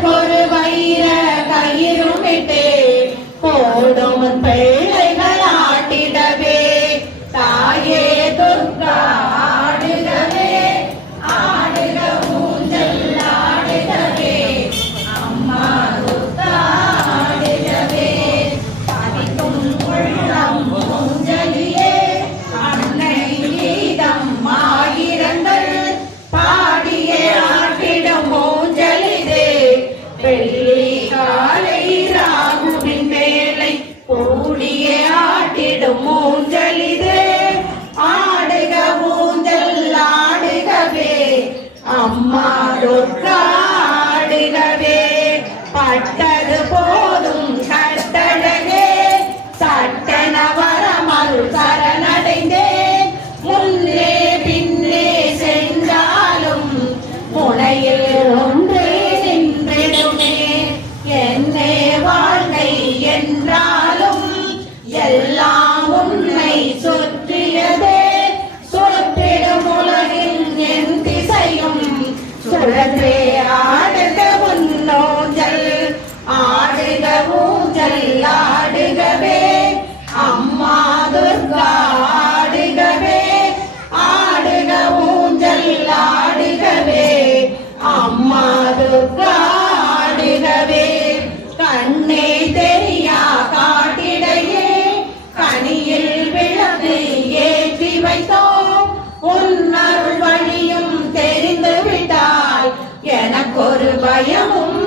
Party! வெள்ளி காலை ராகுவின் வேலை கூடிய ஆட்டிடும் மூஞ்சலிதே ஆடுக ஊஞ்சல் அம்மா ரொக்கா குலத்தே பயமும்